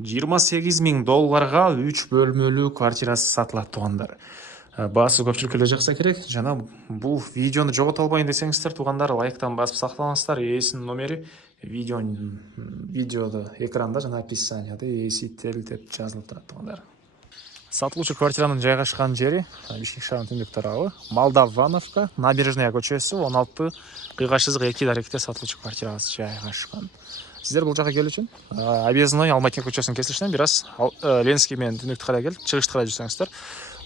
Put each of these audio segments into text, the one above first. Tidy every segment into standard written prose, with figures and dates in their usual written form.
$28.000 3 бөлмөлүү квартирасы сатылат туугандар. Баасы көпчүлүккө эле жакса керек. Жана бул видеону жогото албайын десеңиздер, туугандар, лайктан басып сактаңыздар. Ээсинин номери видеодо экранда жана описанияда ээсител деп жазылып турат туугандар. Сатылуучу квартиранын жайгашкан жери Бишкек шаарынын түндүк тарабы, Молдавановка, Набережная көчөсү 16/2 даректе сатылуучу квартирасы жайгашкан. Сиздер бул жака келүү үчүн Объездной Алматинин көчөсүнүн кесилишинен бир аз Ленский менен түндүктү карай келип, чыгышты карай жүрсөңүздөр,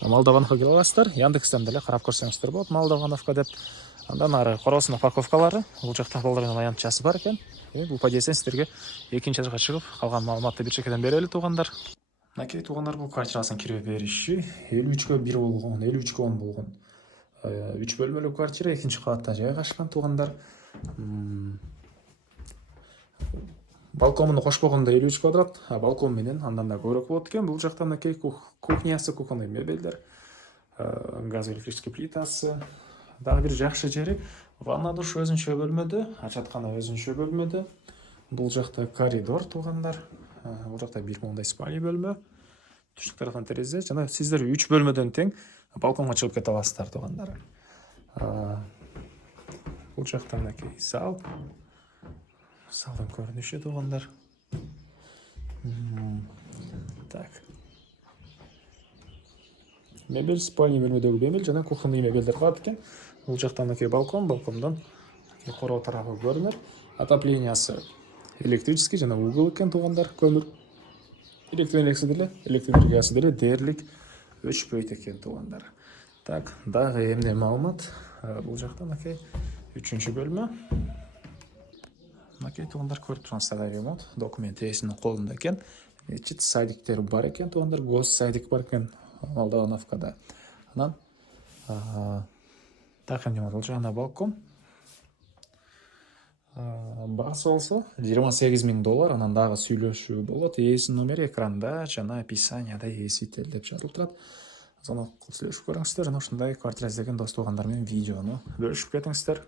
Молдавановка келип аласыздар. Яндекстен деле карап көрсөңүздөр болот, Молдавановка деп. Андан ары короосунда парковкалары, бул жакта балдарга аянтчасы бар экен. Бул подъездден сиздерге экинчи этажга чыгып, калган маалыматты бир чекеден берели туугандар. Мынакей туугандар, бул квартирасынын кире бериши 53/1 болгон, 53/10 болгон. 3 бөлмөлүү квартира, экинчи кабатта жайгашкан туугандар. Балконуну кошпогондо 53 квадрат, балкон менен андан да көбүрөөк болот экен. Бул жакта мынакей кухнясы, кухонный мебелдер, газ электрический плитасы. Дагы бир жакшы жери, ванна душ өзүнчө бөлмөдө, ачаткана өзүнчө бөлмөдө. Бул жакта коридор туугандар. Бул жакта бир мондай спальня бөлмө. Түштүк тараптан терезе жана сиздер 3 бөлмөдөн тең балконго чыгып кете аласыздар туугандар. Бул жакта мынакей зал. Салдын көрүнүшү туугандар. Так. Мебель, спальня бөлмөдөгү мебель жана кухонный мебелдер калат экен. Бул жакта мынакей балкон, балкондон короо тарабы көрүнөр. Отоплениясы электрический жана угол экен туугандар, көмүр. Электроэнергиясы деле дээрлик өчпөйт экен туугандар. Так, дагы эмне маалымат? Бул жакта мынакей 3-чү бөлмө. Мынакей туугандар, көрүп тургансыздар, ремонт документ ээсинин колунда экен. Чит садиктер бар экен туугандар, гос садик бар экен Молдавановкада. Анан так эмне бар? Бул жагында балкон. Баасы болсо $28.000, анан дагы сүйлөшүү болот. Ээсинин номери экранда жана описанияда ээсител деп жазылып турат. Звонок кылып сүйлөшүп көрүңүздөр жана ушундай квартира издеген дос туугандар менен видеону бөлүшүп кетиңиздер.